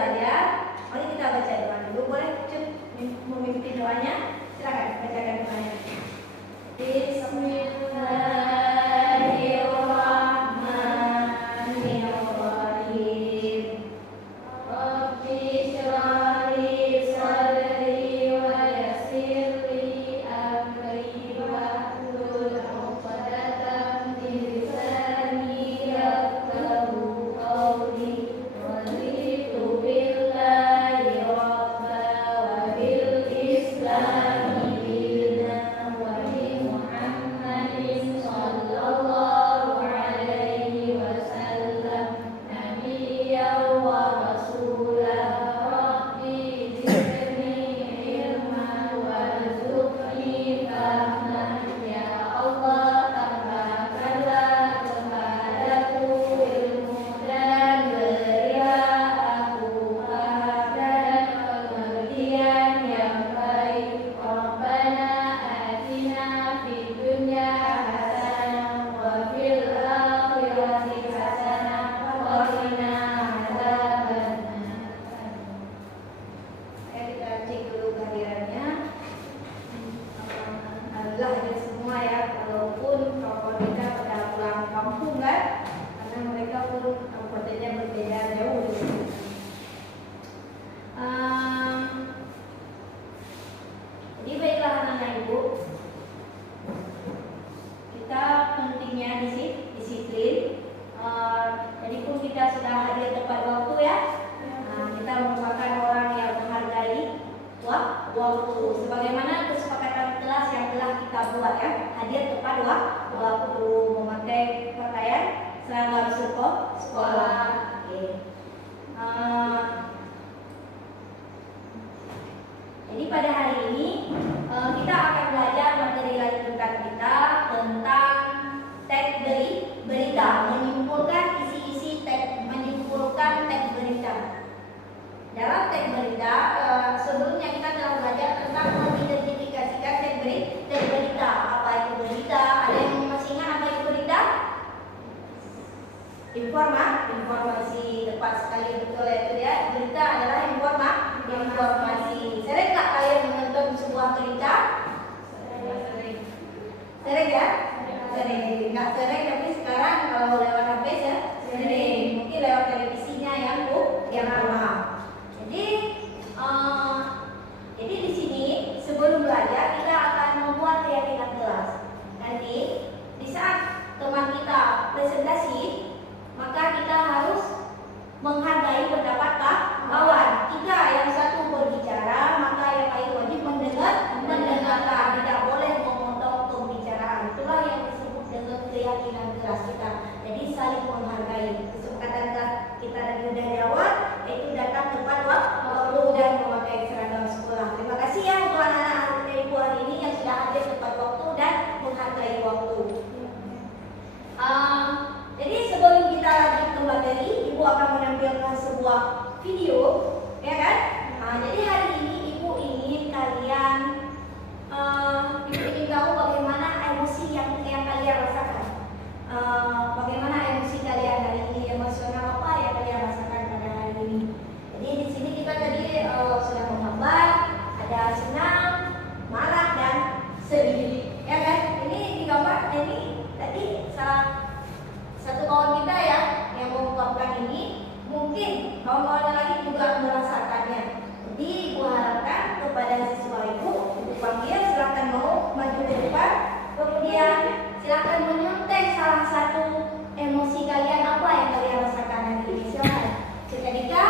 belajar, mari kita baca doa dulu. Boleh Cut memimpin doanya? Silakan bacakan doanya. Bismillahirrahmanirrahim. Rabbi shrah li sadri wa yassir li amri wahlul 'uqdatam min lisani yafqahu qawli. Raditu billahi rabba wa bil islami dinan wa bi Muhammadin sallallahu alaihi wasallam nabiyyan wa rasulah. Rabbi zidni ilman warzuqni fahman. Ya Allah, tambahkanlah kepadaku ilmu dan berilah aku paham dan pengertian yang baik. Rabbana atina fid dunya hasanah wa fil akhirati hasanah wa qina adzabannar. Kita cek dulu kehadirannya. Alhamdulillah hadir semua ya, walaupun kalau mereka pada pulang kampung kan, karena mereka pun kabupatennya berbeda jauh di sini. Jadi baiklah anak-anak ibu, kita pentingnya disiplin. Jadi pun kita sudah hadir tepat waktu ya. Kita merupakan orang yang menghargai waktu. Sebagaimana kesepakatan kelas yang telah kita buat ya, hadir tepat waktu, memakai pakaian seragam sekolah. Oke. Jadi pada hari ini kita akan belajar materi lanjutan kita tentang teks berita, menyimpulkan isi-isi teks, menyimpulkan teks berita. Dalam teks berita, sebelumnya kita telah belajar tentang mengidentifikasikan teks berita. Apa itu berita? Ada yang masih ingat apa itu berita? Informasi, tepat sekali, betul ya itu ya. Berita adalah informasi. Sering nggak kalian menonton sebuah berita? Sering ya? Sering. Nggak sering, tapi sekarang kalau lewat HP ya sering. Mungkin lewat televisinya yang lama. Jadi di sini sebelum belajar kita akan membuat keyakinan kelas. Nanti di saat teman kita presentasi, maka kita harus menghargai pendapat kawan. Jika yang satu berbicara, maka yang lain wajib mendengarkan. Tidak boleh memotong pembicaraan. Itulah yang disebut dengan keyakinan kelas kita. Jadi saling menghargai. Kesepakatan kita tadi sudah jawab, yaitu datang tepat waktu dan memakai seragam sekolah. Terima kasih ya untuk anak-anak ibu hari ini yang sudah hadir tepat waktu dan menghargai waktu. Jadi sebelum kita lanjut ke materi, ibu akan menampilkan sebuah video, ya kan? Jadi hari ini ibu ingin kalian, ibu ingin tahu bagaimana emosi yang kalian rasakan. Bagaimana emosi kalian hari ini, emosional apa yang kalian rasakan pada hari ini. Jadi di sini kita tadi sudah menggambar, ada senang, marah dan sedih, ya kan? Ini digambar, ini tadi satu kawan kita ya yang mengungkapkan ini. Mungkin kawan-kawan lain juga merasakannya. Jadi ibu harapkan kepada siswa ibu panggil, silakan mau maju ke depan, kemudian silakan menyuntik salah satu emosi kalian, apa yang kalian rasakan hari ini. Silakan. Cita Dika,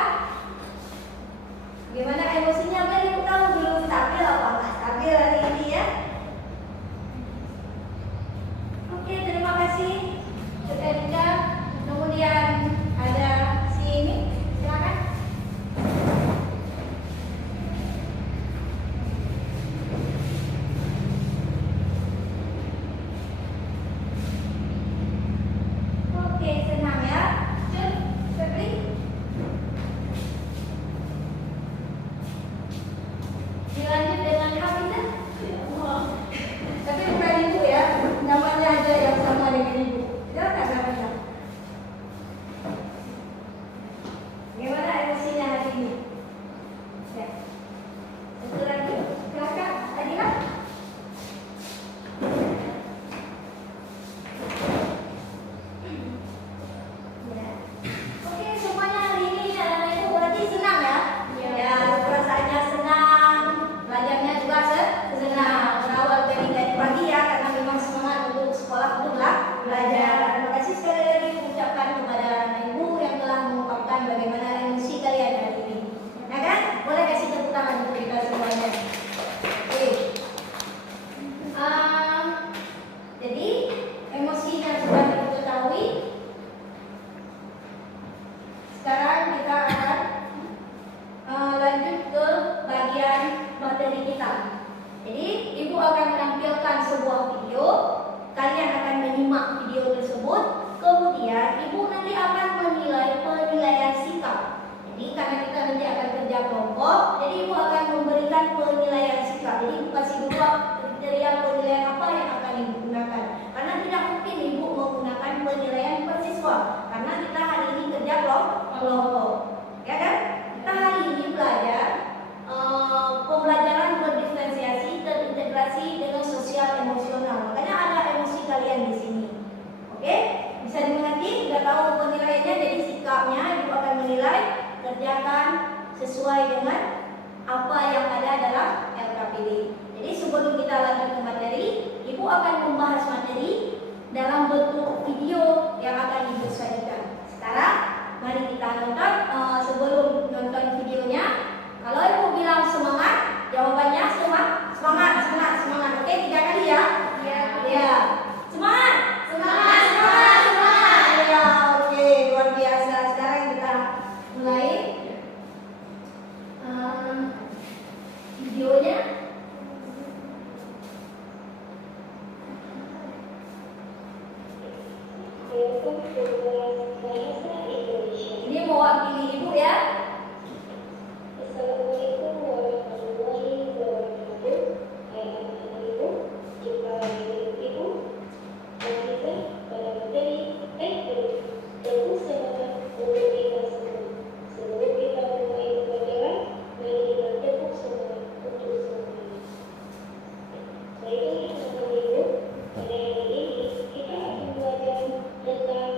gimana emosinya? Biar ibu tahu dulu stabil apa nggak stabil hari ini ya. Oke, terima kasih Cita Dika. Kemudian ada si ini, silakan. Oke, senang ya. Cut, Febri. kerja kelompok. Jadi Ibu akan memberikan penilaian sikap. Jadi Ibu kasih dua kriteria penilaian apa yang akan Ibu gunakan. Karena tidak mungkin Ibu menggunakan penilaian per siswa. Karena kita hari ini kerja kelompok. Ya kan? Kita hari ini belajar pembelajaran berdiferensiasi terintegrasi dengan sosial emosional. Makanya ada emosi kalian di sini. Oke? Bisa dimengerti? Sudah tahu penilaiannya, jadi sikapnya Ibu akan menilai, kerjakan sesuai dengan apa yang ada dalam LKPD. Jadi sebelum kita lanjut ke materi, Ibu akan membahas materi dalam bentuk video yang akan Ibu sajikan. Sekarang mari kita nonton. Sebelum nonton videonya, kalau Ibu bilang semangat, jawabannya semangat. Oke, 3 kali ya. Ya. Semangat. Ya, oke, luar biasa. Sekarang kita mulai videonya. Ini mewakili Ibu ya. Assalamualaikum warahmatullahi wabarakatuh. Ibu, jumpa lagi dengan Ibu. Lanjutkan pada materi tentu semangat untuk kita semua. Sebelum kita mulai pelajaran, mari kita tepuk semangat untuk semuanya. Baiklah teman-teman Ibu, pada hari ini kita akan belajar tentang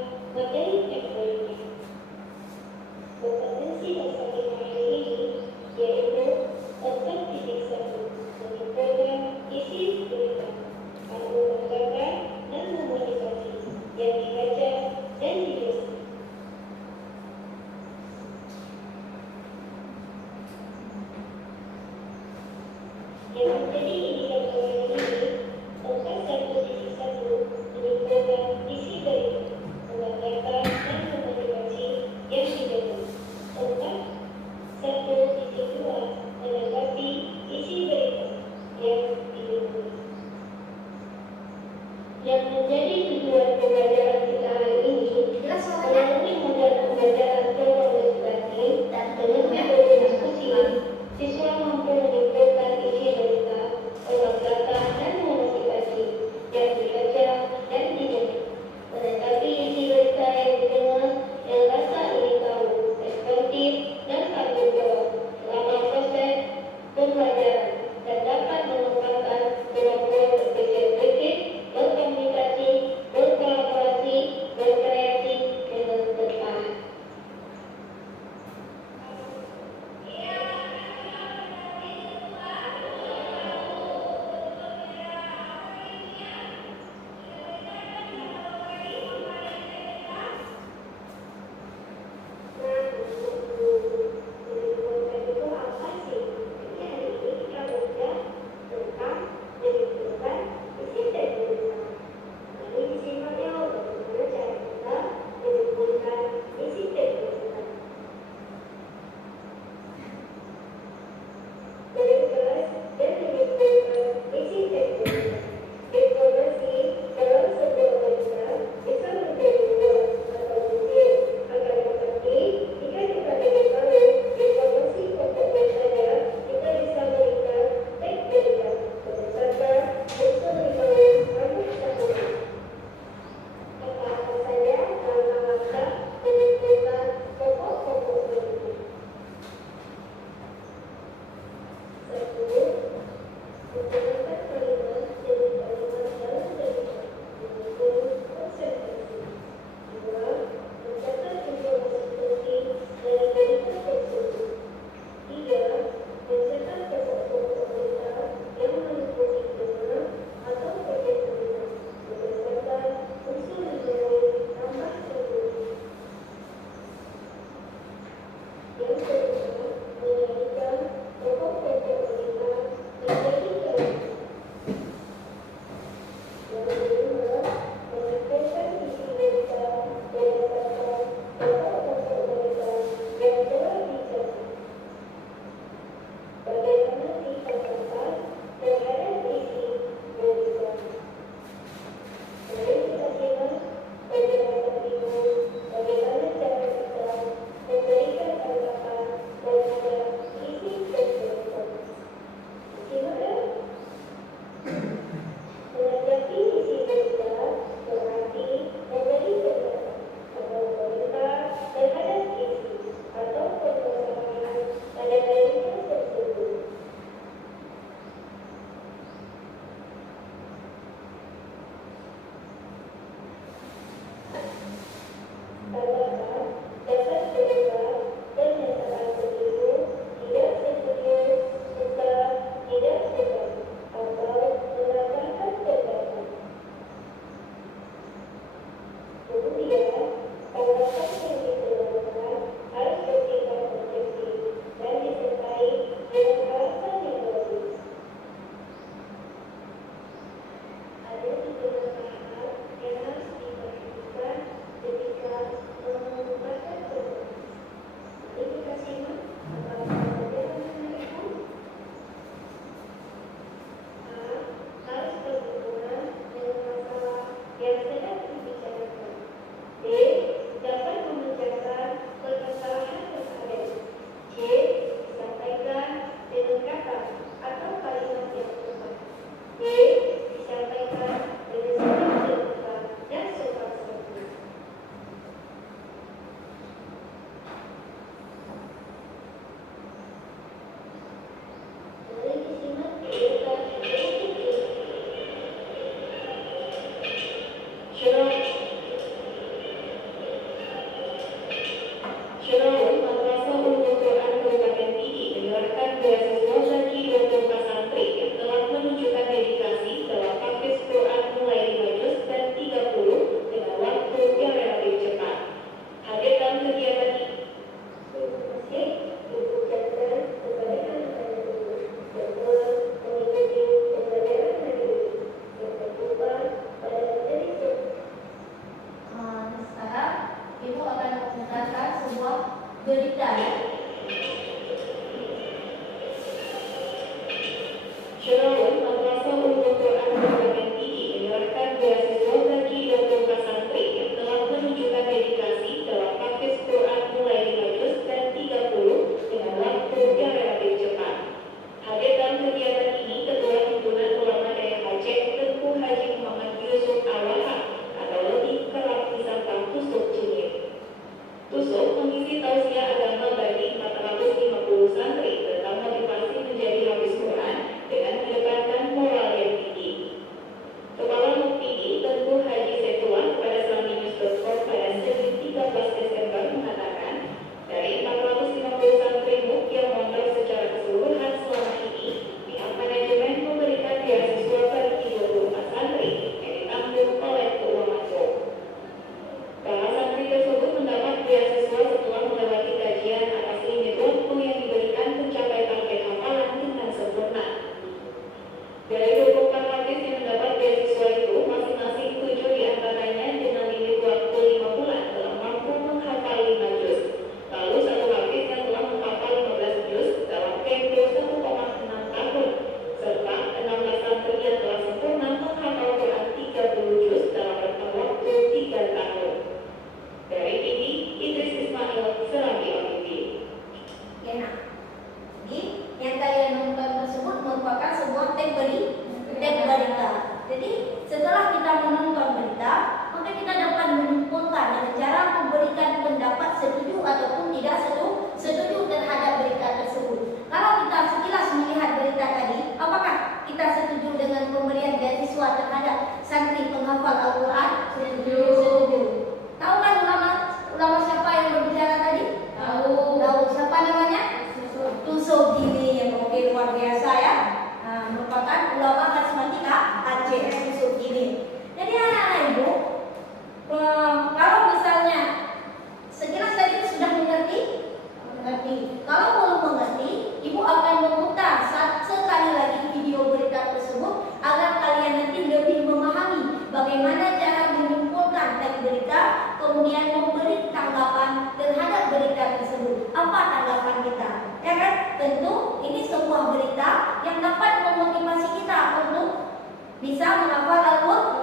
bisa menghafal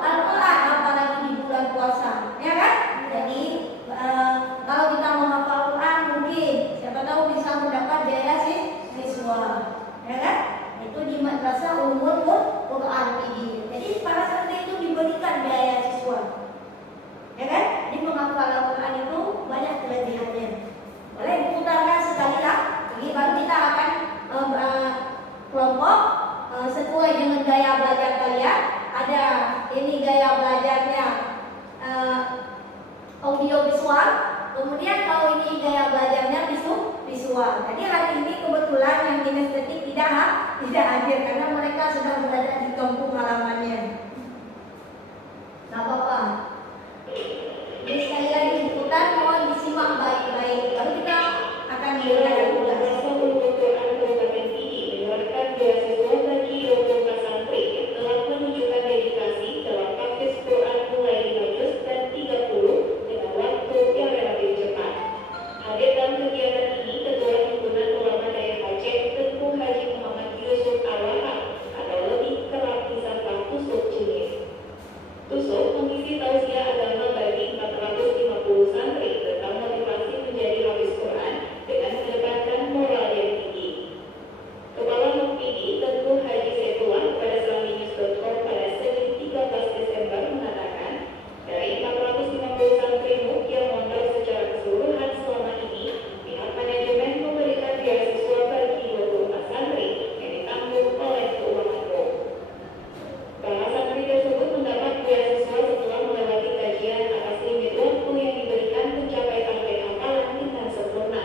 Al-Quran, apalagi di bulan puasa, ya kan? Jadi kalau kita menghafal Quran mungkin siapa tahu bisa mendapat jaya siswa, ya kan? Itu di madrasah umur Quran ini. Jadi para santri itu diberikan jaya siswa, ya kan? Di menghafal Al-Quran itu banyak kelebihannya. Boleh diputarkan sekali lagi, baru kita akan kelompok sesuai dengan gaya belajar kalian. Ada ini gaya belajarnya audio visual, kemudian kalau ini gaya belajarnya visual. Jadi hari ini kebetulan yang kinestetik tidak hadir karena mereka sedang berada di kampung halamannya. Nggak apa-apa. Jadi sekali lagi diputar, mohon disimak baik-baik. Lalu kita akan melihat tugas. Beasiswa bagi 20 santri yang telah menunjukkan dedikasi dalam tahfiz Quran mulai 5 juz dan 30 dengan waktu yang relatif cepat. Hadir dalam kegiatan ini Ketua Himpunan Ulama Daerah Aceh Tengku Haji Muhammad Yusuf Al-Wahab atau lebih kerap disapa Tusuk Cunir. Tusuk mengisi tausiah agama bagi 450 santri tentang motivasi menjadi hafiz Quran dengan mengedepankan moral yang tinggi. Kepala Mufidi Tengku Haji Saifullah pada Islaminews.com pada Senin 13 Desember mengatakan, dari 450 santri MUK yang mondok secara keseluruhan selama ini, pihak manajemen memberikan beasiswa bagi 24 santri yang ditanggung oleh keuangan MUK. Para santri tersebut mendapat beasiswa setelah melewati kajian atas limit waktu yang diberikan mencapai target hafalan dengan sempurna.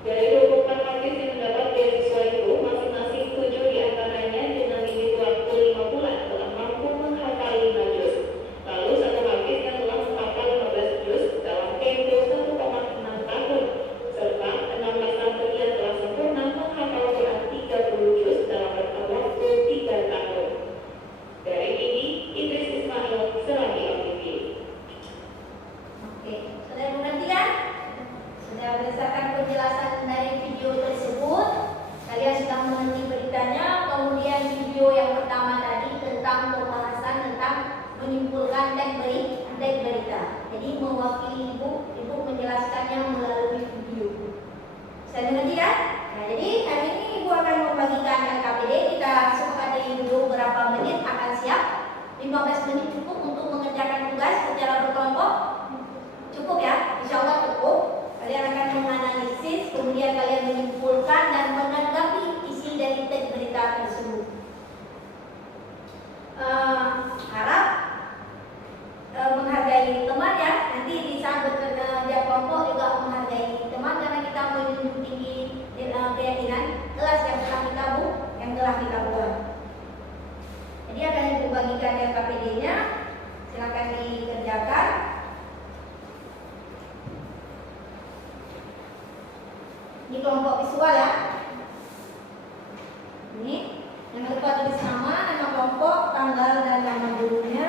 Dari 24 hafiz yang mendapat beasiswa itu, masing-masing 7 diantaranya dengan limit waktu 5 bulan telah mampu menghafal 5 juz. Lalu satu hafiz yang telah menghafal 15 juz dalam tempo 1,6 tahun, serta 16 santri yang telah sempurna menghafal Quran 30 juz dalam rentang waktu 3 tahun. Dari ini, Idris Ismail, Selami TV. Oke, sudah mengerti kan? Sudah berdasarkan penjelasan dari video tersebut, kalian sudah mengerti beritanya. Kemudian video yang pertama tadi tentang pembahasan tentang menyimpulkan teks berita. Jadi mewakili ibu menjelaskannya melalui video. Saya mengerti kan? Nah, jadi hari ini ibu akan membagikan LKPD. Kita sepakati dulu berapa menit akan siap. 15 menit cukup untuk mengerjakan tugas secara berkelompok. Cukup ya? Insya Allah cukup. Kalian akan menganalisis, kemudian kalian menyimpulkan dan menanggapi isi dari teks berita tersebut. Harap menghargai teman ya. Nanti di saat bekerja kelompok juga menghargai teman karena kita menjunjung tinggi keyakinan kelas yang telah kita buat. Jadi akan ibu bagikan LKPD-nya. Silakan dikerjakan. Ini kelompok visual ya. Ini jangan lupa tulis nama kelompok, tanggal dan nama gurunya.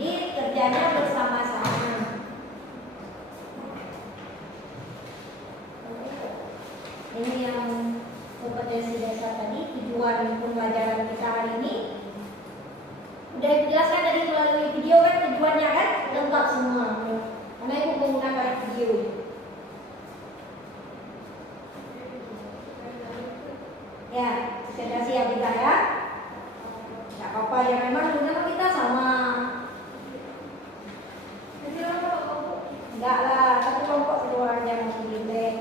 Jadi kerjanya bersama-sama. Ini yang kompetensi dasar tadi, tujuan pembelajaran kita hari ini udah dijelaskan tadi melalui video kan, tujuannya kan lengkap semua karena ibu menggunakan video. Ya, saya kasih ya kita ya. Gak apa-apa ya, memang nama kita sama. Enggak lah, satu kelompok satu orang yang masih dilek.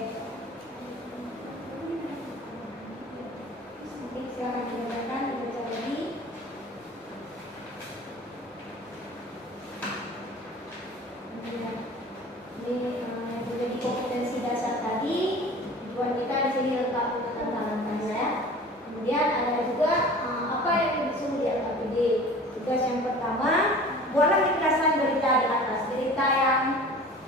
Silakan dikerjakan, dibaca lagi. Ini menjadi kompetensi dasar tadi. Tujuan kita di sini lengkap tentang ya. Kemudian ada juga apa yang disuruh di LKPD. Tugas yang pertama, buatlah ringkasan berita di atas, berita yang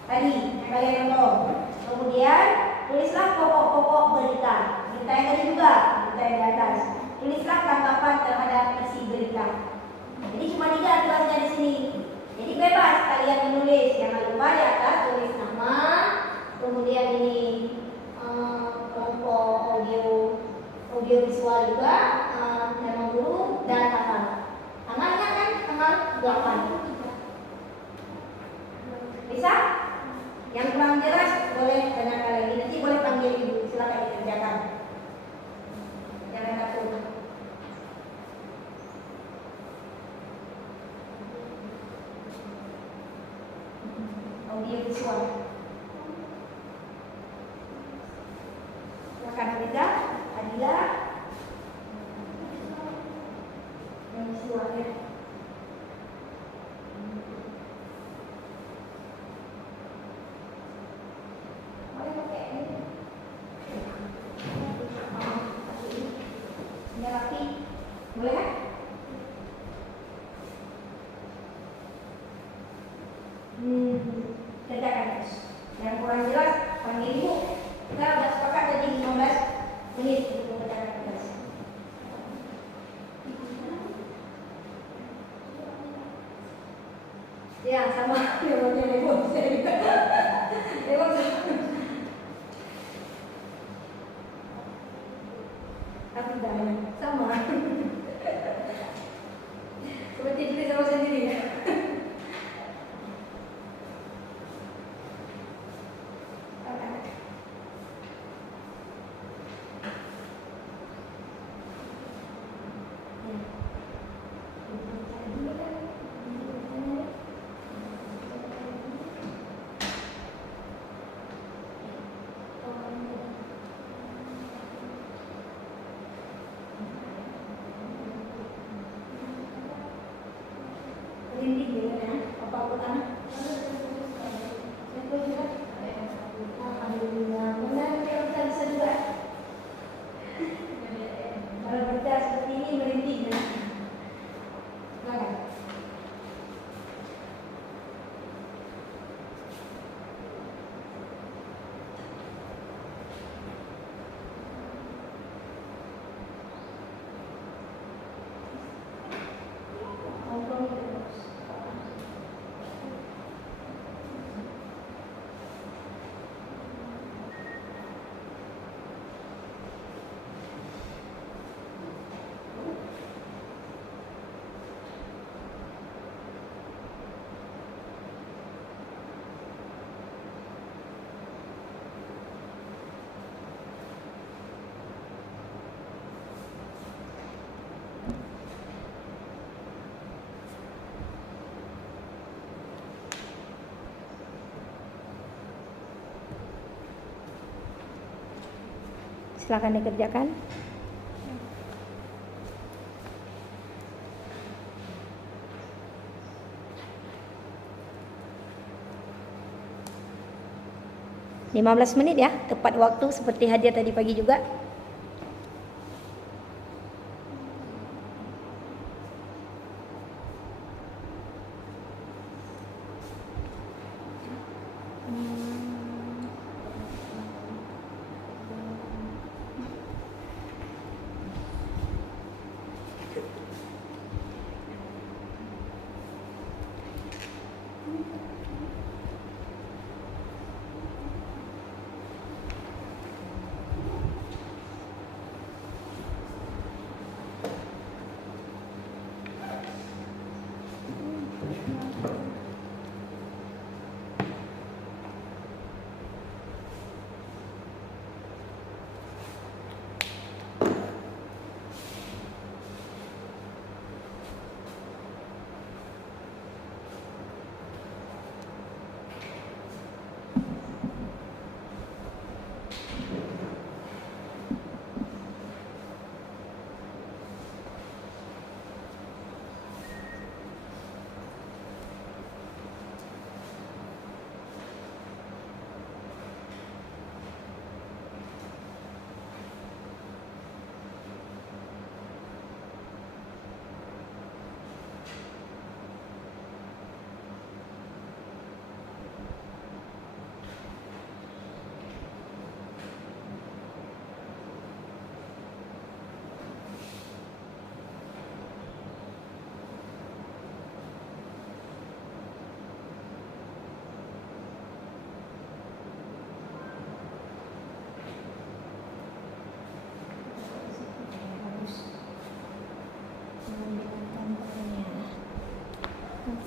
tadi kalian nonton. Kemudian tulislah pokok-pokok berita. Berita yang tadi juga, berita yang di atas. Tulislah tanggapan terhadap isi berita. Jadi cuma 3 tugasnya di sini. Jadi bebas kalian menulis, jangan lupa di atas tulis nama, kemudian ini kelompok audio visual juga, nama guru dan tanggal. Tanggalnya kan tanggal 8. Bisa? Yang kurang jelas boleh tanyakan lagi, nanti boleh panggil ibu, silakan dikerjakan. Jangan takut. Audio visual. Silakan Hamida, Adila. Yang visual ya. Boleh pakai ini. Ini rapi. Boleh kan? Kerjakan terus. Yang kurang jelas panggil ibu. Kita udah sepakat jadi 15 menit untuk kerjakan tugas. Ya sama levelnya level saya juga. Level sama. Tapi jangan sama. Seperti diri sama sendiri ya. Merinding gitu ya, apa anak? Itu juga. Alhamdulillah, mudah-mudahan kita bisa juga. Kalau kita seperti ini merinding ya. Silakan. Silakan dikerjakan. (15 menit ya, tepat waktu seperti hadiah tadi pagi juga.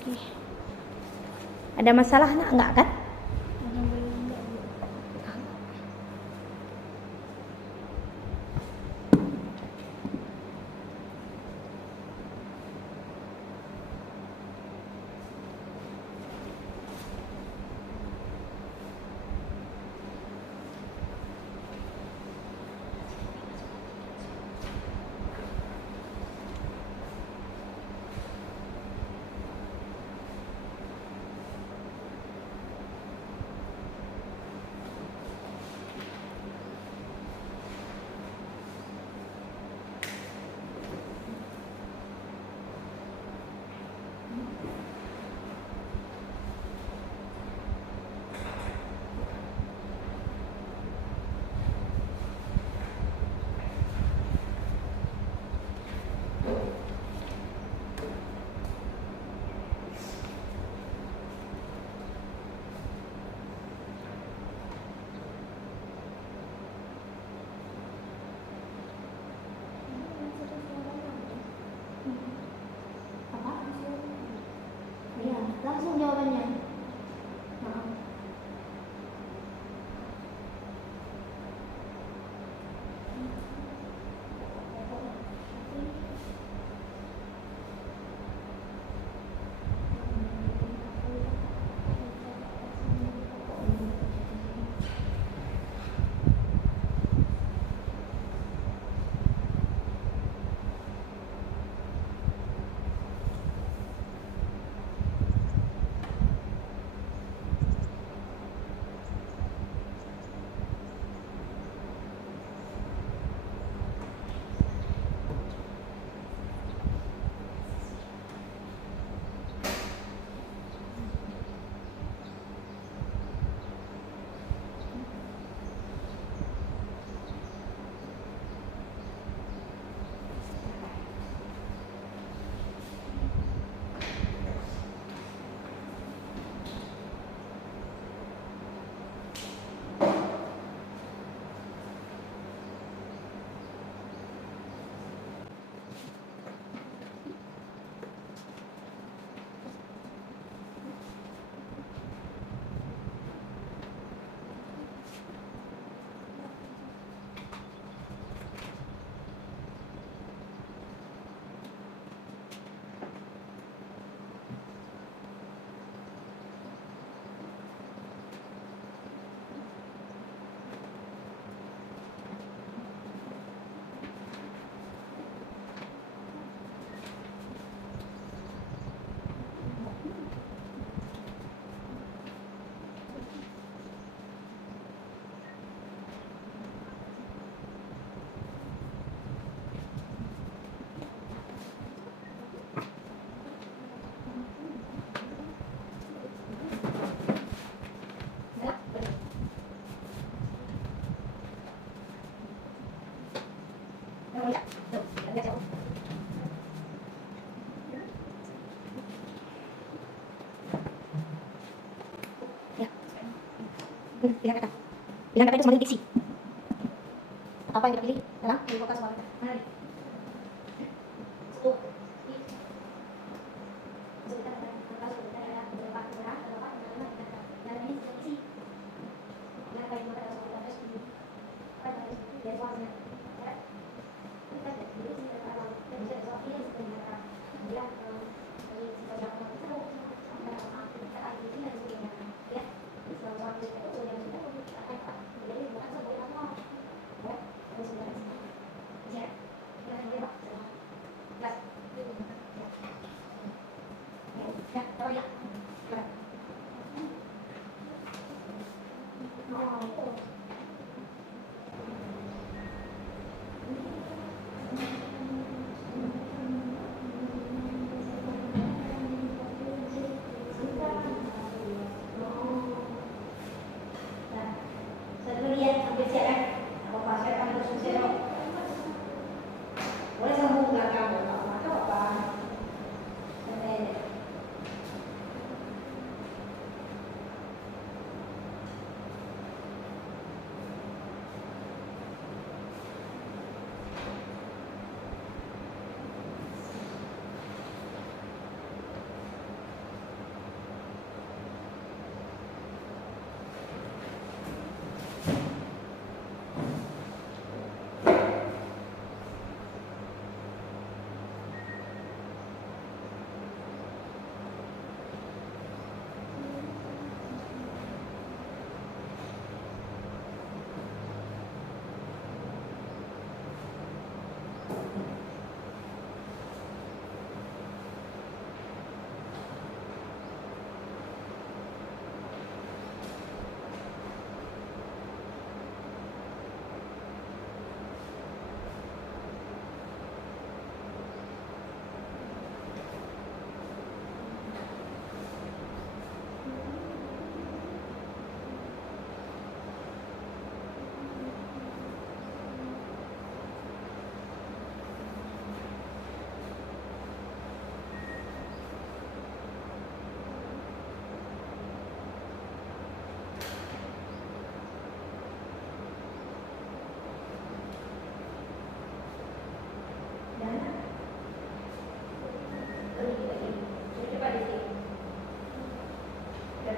Oke. Ada masalah nak? Enggak kan? Iya, langsung jawabannya. Nah. Pilihan kata. Pilihan kata itu sama dengan diksi. Apa yang kita pilih dalam mengumpulkan sebuah kata? Mana nih? Satu.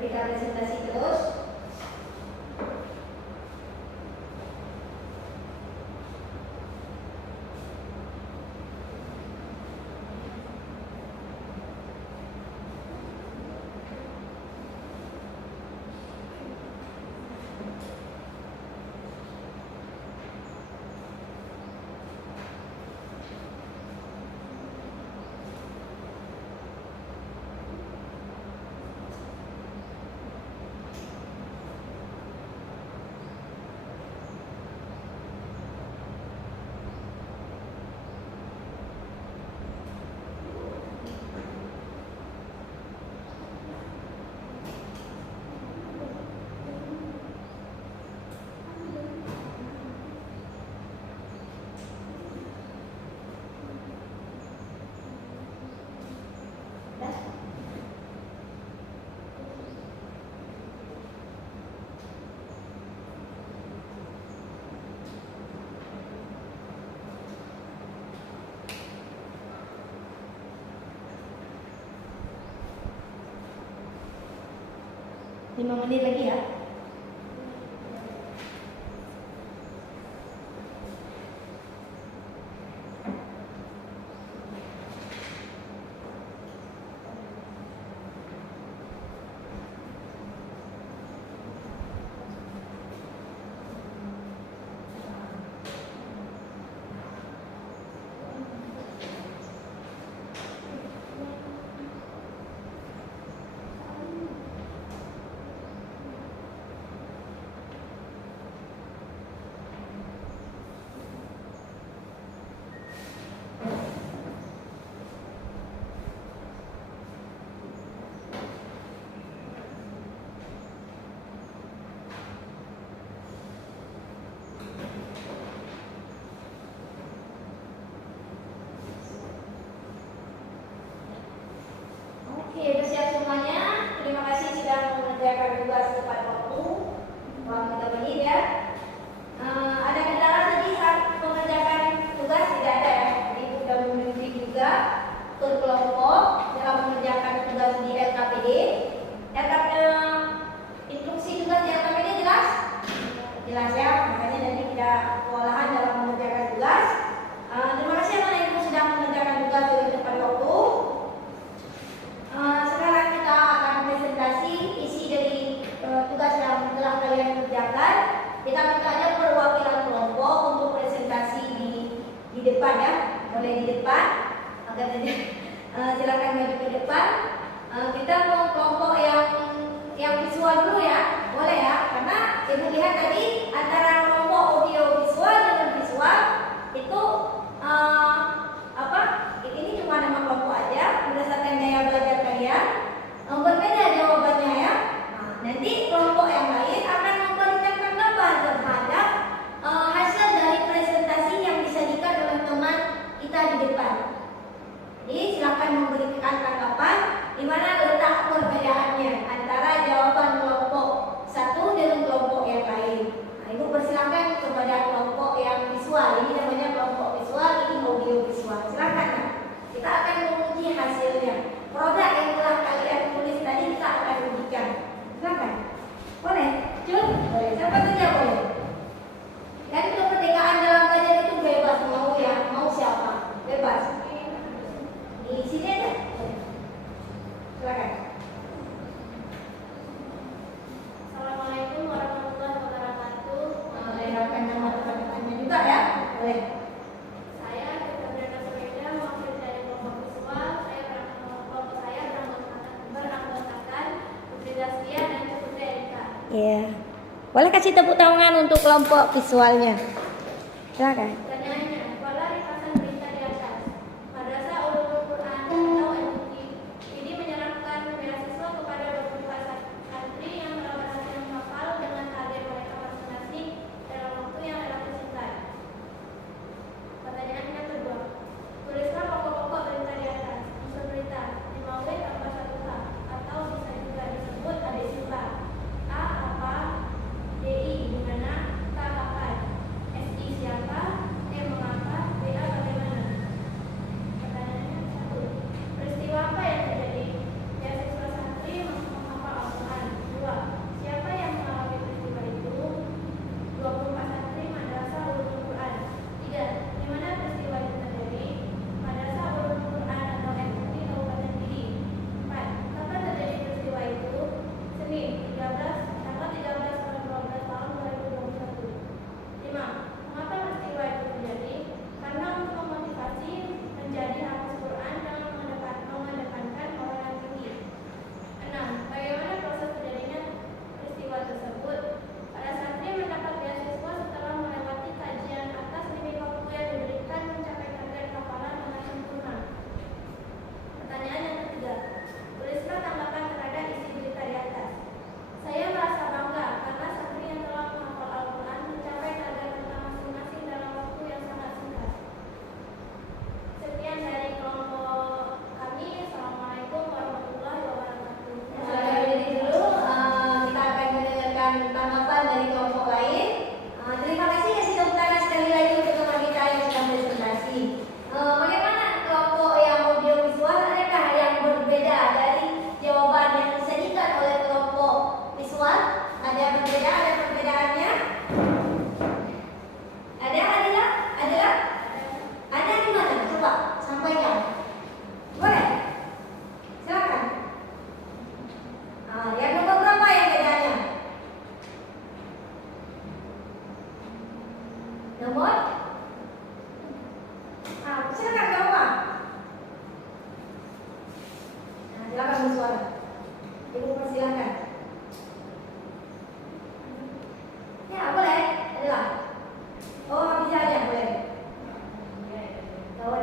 kita presentasi terus. Lima menit lagi ya. Oke, bersiap semuanya. Terima kasih sudah mengerjakan tugas tepat waktu. Selama 3 menit ya. Ada kendala tadi saat mengerjakan tugas? Tidak ada ya. Jadi sudah memberi juga tur kelompok dalam mengerjakan tugas di LKPD. Instruksi tugas di LKPD jelas? Jelas ya. Makanya nanti tidak kewalahan dalam mengerjakan tugas. Terima kasih anak ibu sudah mengerjakan tugas dengan tepat waktu. Sekarang kita akan presentasi isi dari tugas yang telah kalian kerjakan. Kita minta aja perwakilan kelompok untuk presentasi di depan ya. Boleh di depan. Agar silakan maju ke depan. Kita mau kelompok yang visual dulu ya. Boleh ya. Karena ibu lihat tadi antara kelompok audio visual dengan visual itu ini cuma nama kelompok aja berdasarkan daya belajar kalian. Berbeda jawabannya ya. Nanti kelompok yang lain akan memberikan tanggapan terhadap hasil dari presentasi yang disajikan oleh teman kita di depan. Jadi silakan memberikan tanggapan di mana letak perbedaannya antara jawaban kelompok satu dengan kelompok yang lain. Ibu persilakan kepada kelompok yang visual. Ini namanya kelompok visual, ini audio visual. Silakan ya. Kita akan menguji hasilnya. Produk yang telah kalian tulis tadi kita akan ujikan. Silakan. Boleh? Cuk? Boleh. Siapa saja boleh. Dan kepentingan dalam belajar itu bebas mau ya, mau siapa? Bebas. Di sini ada. Silakan. Assalamualaikum warahmatullahi wabarakatuh. Dengarkan nama teman-temannya juga ya. Boleh. Saya Fitriana Surya, wakil dari kelompok visual. Kelompok saya beranggotakan Putri Zaskia dan Putri Erika. Iya. Boleh kasih tepuk tangan untuk kelompok visualnya. Silakan. Pertanyaannya, pola ripasan berita di atas. Madrasah Ulumul Quran atau MUI ini menyerahkan beasiswa kepada 24 santri yang telah berhasil menghafal dengan target mereka masing-masing dalam waktu yang relatif singkat. Pertanyaan yang kedua, tulislah pokok-pokok berita di atas. Unsur berita 5W tambah 1H atau bisa juga disebut adesiva. A apa, DI di mana, K kapan, SI siapa,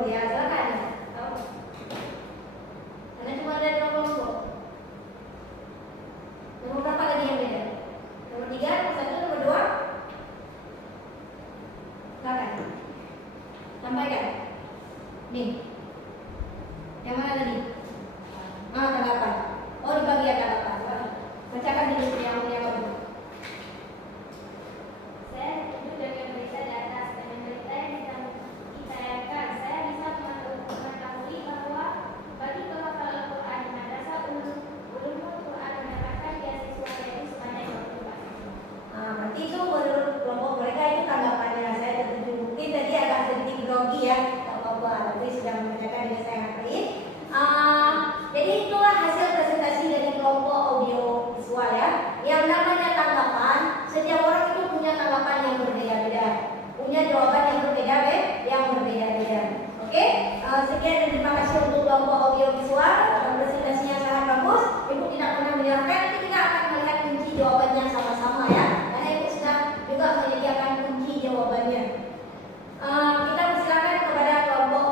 Ya, silakan. Tahu. Karena cuma ada 2 kelompok. Nomor berapa lagi yang beda? Nomor 3, nomor 1, nomor 2. Silakan. Sampaikan. Nih. Yang mana tadi? Tanggapan. Oh, di bagian tanggapan. Bacakan dulu yang baru. Saya setuju dengan berita di atas. Dengan berita yang ditayangkan, saya bisa mengetahui bahwa bagi penghafal Al-Quran di Madrasah Ulumul Quran mendapatkan beasiswa dari sebanyak 24 siswa. Berarti itu menurut kelompok mereka itu tanggapannya. Saya setuju. Mungkin tadi agak sedikit grogi ya, tak apa-apa. Tapi sudah membacakan yang saya ngapain. Jadi itulah hasil presentasi dari kelompok audio visual ya. Yang namanya tanggapan, setiap orang itu punya tanggapan yang berbeda-beda, punya jawaban yang berbeda-beda. Oke, sekian dan terima kasih untuk kelompok audio visual. Presentasinya sangat bagus. Ibu tidak pernah menyerahkan, nanti kita akan melihat kunci jawabannya sama-sama ya. Karena ibu sudah juga menyediakan kunci jawabannya. Kita persilakan kepada kelompok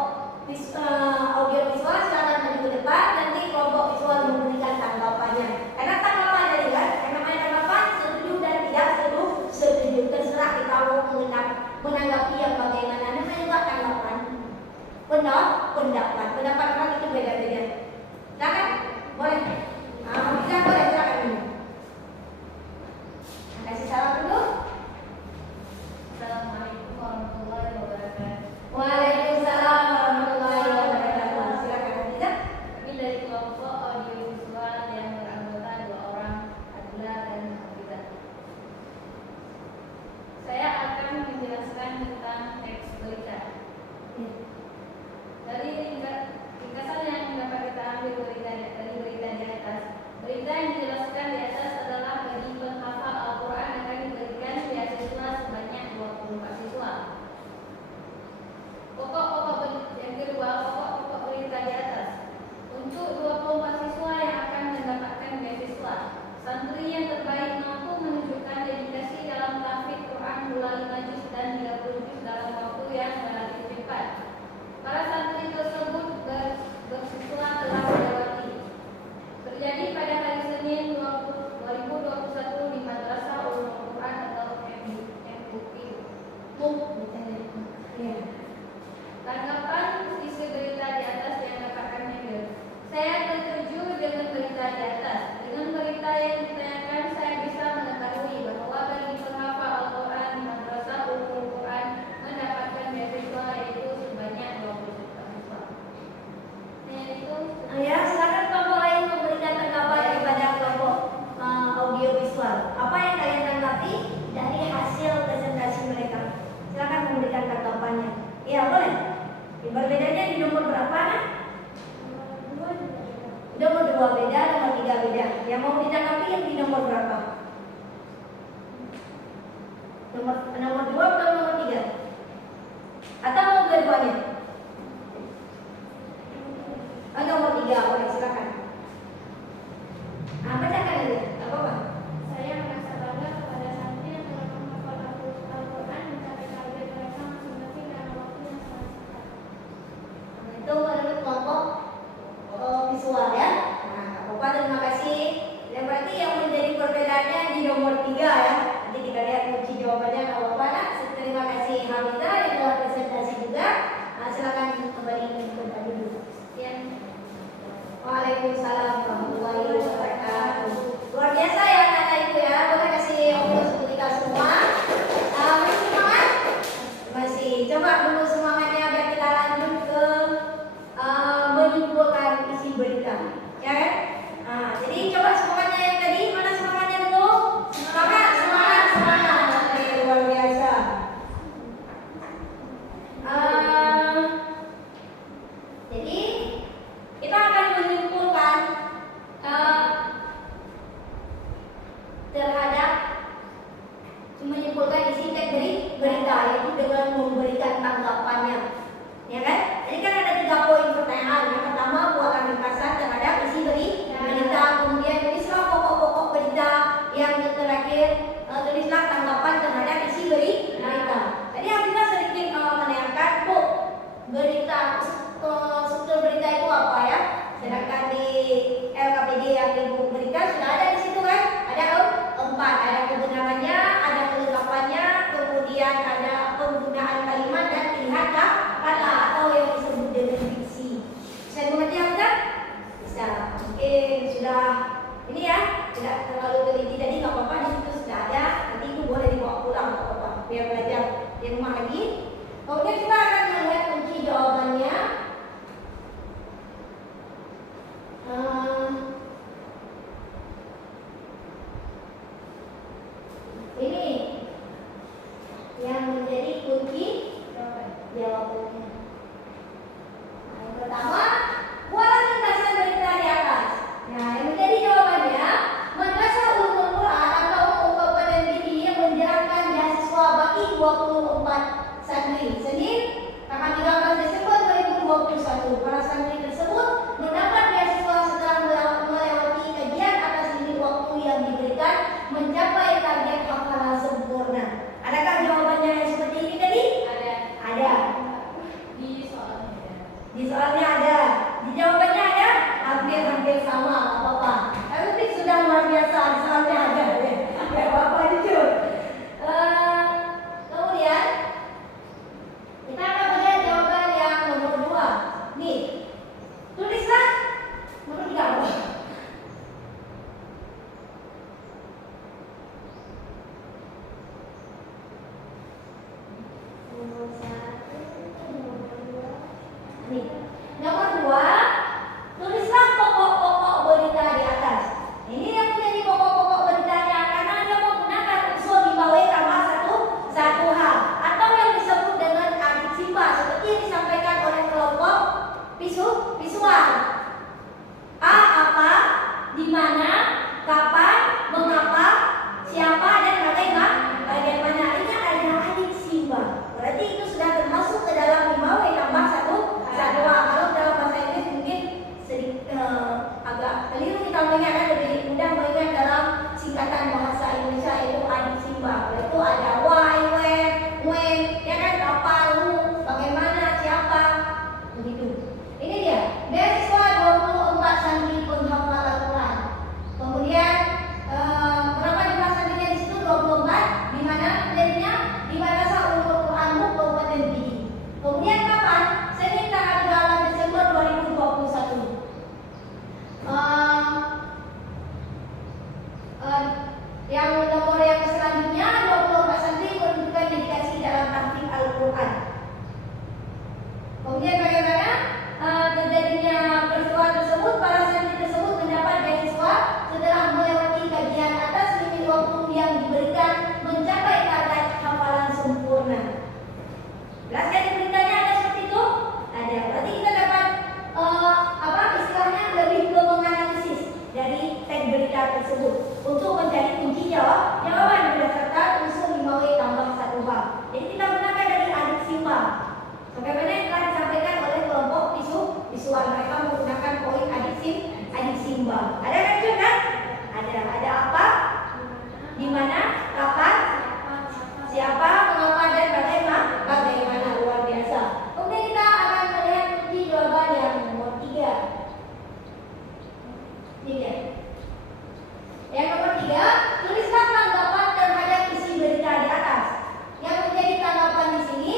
audio visual, silakan maju ke depan. Nanti kelompok visual memberikan tanggapannya. Karena tanggapan dari kan, yang namanya tanggapan setuju dan tidak setuju, terserah kita mau menanggapi yang bagaimana. Namanya juga tanggapan. Pendapat orang itu beda-beda. Silakan, boleh. Silakan dulu. Kasih salam dulu. Assalamualaikum warahmatullahi wabarakatuh. Waalaikumsalam warahmatullahi wabarakatuh. Silakan Hadiza. Kami dari kelompok audio visual yang beranggota 2 orang, Adila dan Hafizah. Saya akan menjelaskan tentang teks berita. Dari ringkasan yang dapat kita ambil dari berita di atas. Berita yang dijelaskan di atas adalah bagi penghafal Al-Quran akan diberikan beasiswa sebanyak 24 siswa. Yang kedua, pokok berita di atas. Untuk 24 siswa yang akan mendapatkan beasiswa, santri yang terbaik mampu menunjukkan dedikasi dalam tahfidz Quran 25 juz dan 30 juz dalam waktu yang relatif cepat. Para santri tersebut bersiswa telah melewati. Terjadi pada hari Senin 2021 di Madrasah Ulumul Quran atau MUQ. Tanggapan isi berita di atas yang dapatkan Mendel. Saya tertuju dengan berita di atas. Dengan berita yang ditayangkan, saya bisa mengetahui bahwa bagi penghafal Al-Quran di Madrasah Ulumul Quran mendapatkan beasiswa yaitu sebanyak 20 siswa. Ya, silakan kelompok lain memberikan tanggapan daripada kelompok audio visual. Apa yang kalian tanggapi dari hasil presentasi mereka? Silakan memberikan tanggapannya. Ya, boleh. Berbedanya di nomor berapa? Nomor 2 beda, nomor 3 beda. Yang mau ditanggapi yang di nomor berapa? Nomor 2 atau nomor 3? Atau mau kedua-duanya? Nomor 3, boleh silakan. Bacakan aja, tak apa-apa. Saya merasa bangga kepada santri yang telah menghafal Al-Quran mencapai target mereka masing-masing dalam waktu yang sangat singkat. Itu menurut kelompok visual ya. Bapak terima kasih. Dan berarti yang menjadi perbedaannya di nomor 3 ya. Nanti kita lihat kunci jawabannya kalau Bapak. Terima kasih Hamida yang telah presentasi juga. Silakan kembali ke tadi dulu. Sekian. Waalaikumsalam warahmatullahi wabarakatuh. Luar biasa ya anak-anak itu ya. Boleh kasih omong kita semua. Masih semangat? Masih. Coba dulu semangatnya biar kita lanjut ke menyimpulkan isi berita. Ya kan? Jadi coba semangatnya yang tadi. Mana semangatnya dulu? Semangat. Oke, luar biasa. Jadi kita akan menyimpulkan struktur berita itu apa ya. Sedangkan di LKPD yang Ibu berikan sudah ada di situ kan? Ada 4, ada kebenarannya, ada kelengkapannya, kemudian ada penggunaan kalimat dan pilihan kata atau yang disebut dengan diksi. Saya mengerti kan? Bisa. Mungkin sudah ini ya, tidak terlalu teliti tadi nggak apa-apa, di situ sudah ada. Nanti Ibu boleh dibawa pulang nggak apa-apa, biar belajar di rumah lagi. Kemudian kita akan melihat kunci jawabannya. Ini yang menjadi kunci jawabannya. Yang pertama, buatlah ringkasan berita di atas. Nah, yang menjadi jawabannya, Madrasah Ulumul Quran atau Kabupaten Pidi yang menjalankan beasiswa bagi 24 santri. Senin, tanggal 13 Desember 2021, para santri tersebut mendapat beasiswa setelah melewati kajian atas limit waktu yang diberikan mencapai target hafalan sempurna. Adakah jawabannya yang seperti ini tadi? Ada. Di soalnya ada. Di jawabannya ada. Hampir sama, apa-apa. Tapi sudah luar biasa. Di soalnya ada. Ya, apa-apa jujur. Kemudian kita akan melihat jawaban yang nomor 2. Nih, tulislah nomor 3 apa? Nomor 1, nomor 2. Nih, nomor 2, tulislah pokok-pokok berita di atas. Ini yang menjadi pokok-pokok beritanya karena dia menggunakan unsur dibawahi tambah satu hal atau yang disebut dengan adjektiva seperti yang disampaikan oleh kelompok visual. A apa, di mana, kapan, mengapa, siapa dan bagaimana. Ini adalah adjektiva. Berarti itu sudah termasuk ke dalam dibawahi tambah satu hal. Kalau dalam bahasa Inggris mungkin sedikit agak keliru kita mengingat, lebih mudah mengingat dalam singkatan bahasa Indonesia itu adjektiva. Itu ada why, when, ya kan, kapan, who, bagaimana, siapa, begitu. Ini dia, beasiswa 24 santri penghafal Al-Quran. Kemudian berapa jumlah santrinya di situ? 24. Di mana menjadinya? Di Madrasah Ulumul Quran Kabupaten Pidi. Kemudian kapan? Senin tanggal 13 Desember 2021. Yang nomor yang selanjutnya 24 santri menunjukkan dedikasi dalam tahfidz Al-Quran. Kemudian bagaimana terjadinya peristiwa tersebut? Para santri tersebut mendapat beasiswa setelah melewati kajian atas limit waktu yang diberikan mencapai target hafalan sempurna. Jelaskan di beritanya ada seperti itu? Ada. Berarti kita dapat istilahnya lebih ke menganalisis dari teks berita tersebut untuk mencari kunci jawaban berdasarkan unsur dibawahi tambah satu hal. Jadi kita gunakan dari adjektiva. Sebagaimana yang telah disampaikan oleh kelompok visual, mereka menggunakan poin adjektiva. Ada kan? Ada apa? Di mana? Kapan? Siapa? Mengapa? Dan bagaimana. Luar biasa. Kemudian kita akan melihat kunci jawaban yang nomor 3. Ini dia. Yang nomor 3, tulislah tanggapan terhadap isi berita di atas. Yang menjadi tanggapan di sini,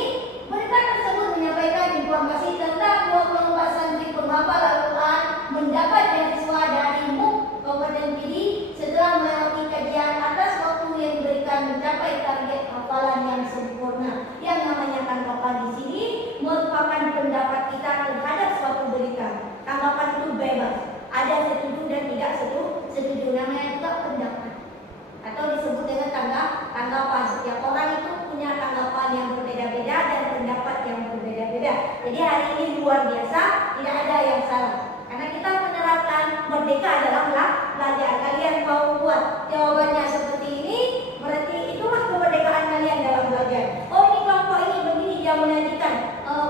berita tersebut menyampaikan informasi tentang 24 santri penghafal Al-Quran mendapat beasiswa dari MUK Kabupaten Pidi setelah melewati kajian atas waktu yang diberikan mencapai target hafalan yang sempurna. Yang namanya tanggapan di sini merupakan pendapat kita terhadap suatu berita. Tanggapan itu bebas. Ada setuju dan tidak setuju. Namanya juga pendapat. Atau disebut dengan tanggapan. Setiap orang itu punya tanggapan yang berbeda-beda dan pendapat yang berbeda-beda. Jadi hari ini luar biasa, tidak ada yang salah. Karena kita menerapkan merdeka dalam belajar. Kalian mau buat jawabannya seperti ini, berarti itulah kemerdekaan kalian dalam belajar. Oh, ini kelompok ini begini dia menyajikan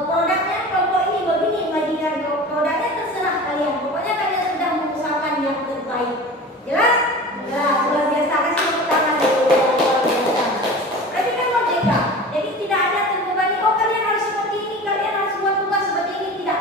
produknya, kelompok ini begini menyajikan produknya, terserah kalian. Pokoknya kalian sudah mengusahakan yang terbaik. Jelas? Jelas. Luar biasa. Kasih tepuk tangan. Luar biasa. Berarti kan merdeka. Jadi tidak ada terbebani. Oh, kalian harus seperti ini, kalian harus buat tugas seperti ini. Tidak.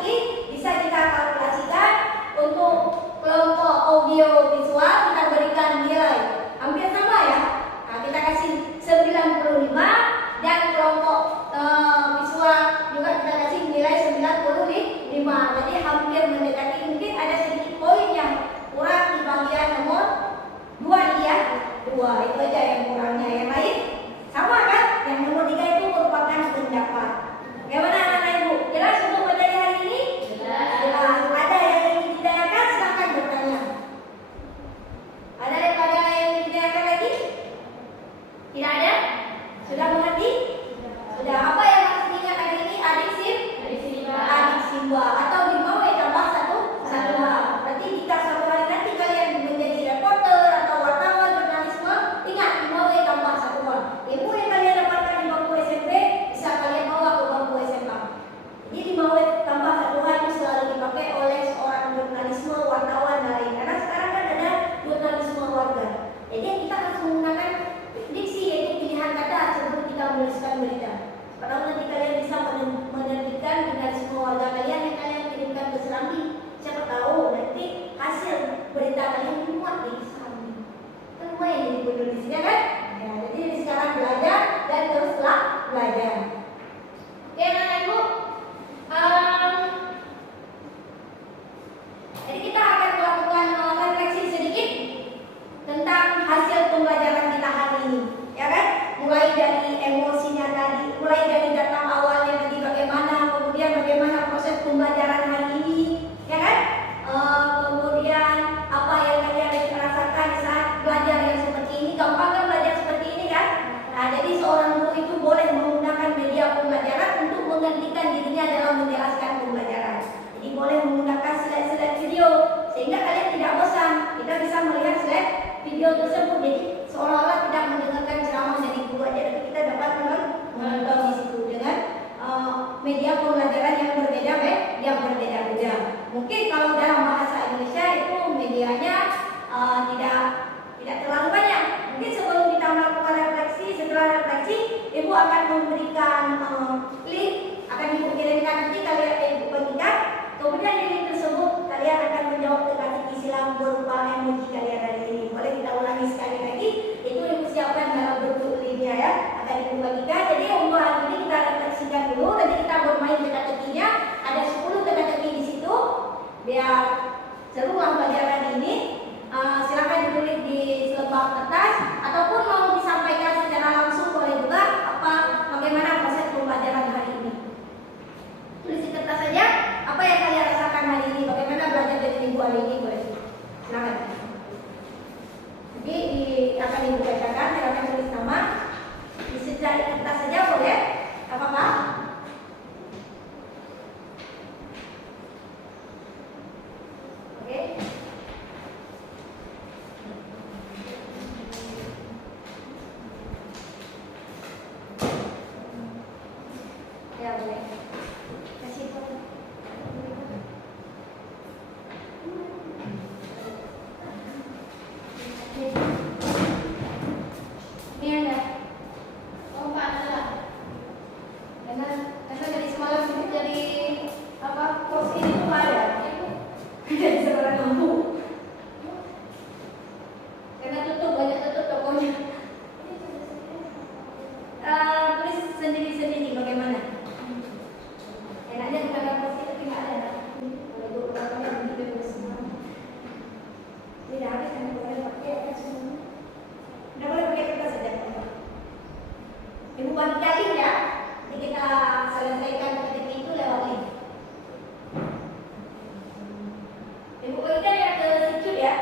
Berarti bisa kita kalkulasikan untuk kelompok audio visual kita berikan nilai hampir sama ya. Nah, kita kasih 95 dan kelompok visual juga kita kasih nilai 95. Jadi hampir mendekati, mungkin ada sedikit poin yang kurang di bagian nomor 2 nih ya. 2 itu aja yang kurangnya, yang lain sama kan? Yang nomor 3 itu merupakan pendapat. Bagaimana anak-anak ibu? Jelas untuk materi hari ini? Jelas. Ada yang ingin ditanyakan? Silakan bertanya. Ada daripada yang ingin ditanyakan lagi? Tidak ada? Sudah mengerti? Sudah. Apa yang harus diingat hari ini? Adik Simba atau di bawah tambah satu hal. Berarti jika suatu hari nanti kalian menjadi reporter atau wartawan jurnalisme, ingat di bawah tambah satu hal. Ilmu yang kalian dapatkan di bangku SMP bisa kalian bawa ke bangku SMA. Jadi di bawah tambah satu hal itu selalu dipakai oleh seorang jurnalisme, wartawan dan lain. Karena sekarang kan ada jurnalisme warga. Jadi kita harus menggunakan diksi, yaitu pilihan kata sebelum kita menuliskan berita. Kalau nanti kalian bisa menerbitkan jurnalisme warga kalian yang kalian kirimkan ke Serambi, siapa tahu nanti hasil berita kalian dimuat di Serambi. Kan lumayan jadi penulis ya kan? Ya, jadi sekarang belajar dan teruslah belajar. Oke, anak ibu. Jadi kita akan melakukan refleksi sedikit tentang hasil pembelajaran kita hari ini, ya kan? Mulai dari emosinya tadi, mulai dari datang awalnya tadi bagaimana, kemudian bagaimana proses pembelajaran hari ini, ya kan? Kemudian apa yang kalian rasakan saat belajar yang seperti ini, gampang kan belajar seperti ini kan? Nah, jadi seorang guru itu boleh menggunakan media pembelajaran untuk menggantikan dirinya dalam menjelaskan pembelajaran. Jadi boleh menggunakan slide-slide video sehingga kalian tidak bosan. Kita bisa melihat slide video tersebut, jadi seolah-olah tidak mendengarkan ceramah dari guru aja, tapi kita dapat menonton di situ dengan media pembelajaran yang berbeda-beda. Mungkin kalau dalam bahasa Indonesia itu medianya tidak terlalu banyak. Mungkin sebelum kita melakukan refleksi, setelah refleksi, ibu akan memberikan link, akan ibu kirimkan nanti kalian ibu bagikan. Kemudian di link tersebut kalian akan menjawab teka-teki silang berupa emoji kalian hari ini. Boleh kita ulangi sekali lagi. Itu ibu siapkan dalam bentuk linknya ya, akan ibu bagikan. Jadi untuk hari ini kita refleksikan dulu. Nanti kita bermain teka-tekinya. Ada 10 teka-teki di situ. Biar serulah pelajaran ini. Silakan ditulis di selembar kertas ataupun mau disampaikan secara langsung boleh juga bagaimana proses pembelajaran hari ini. Tulis di kertas saja apa yang kalian rasakan hari ini, bagaimana belajar dari minggu hari ini, boleh. Silakan. Jadi akan ibu bacakan, silakan tulis nama. Disediakan di kertas saja boleh. Apa-apa? Oke. Ya boleh. Kasih foto. Ini ada. Oh, Pak adalah. Karena dari semalam itu dari kursi ini tuh ada. Dari seorang lampu. Karena banyak tutup tokonya. Tulis sendiri-sendiri bagaimana? Enaknya bukan ada kursi tapi nggak ada. Kalau itu utamanya begitu semua. Tidak habis kan boleh pakai apa semua. Tidak boleh pakai kertas saja. Ibu bagikan link ya. Jadi kita selesaikan ketika itu lewat link. Ibu bagikan ya ke situ ya.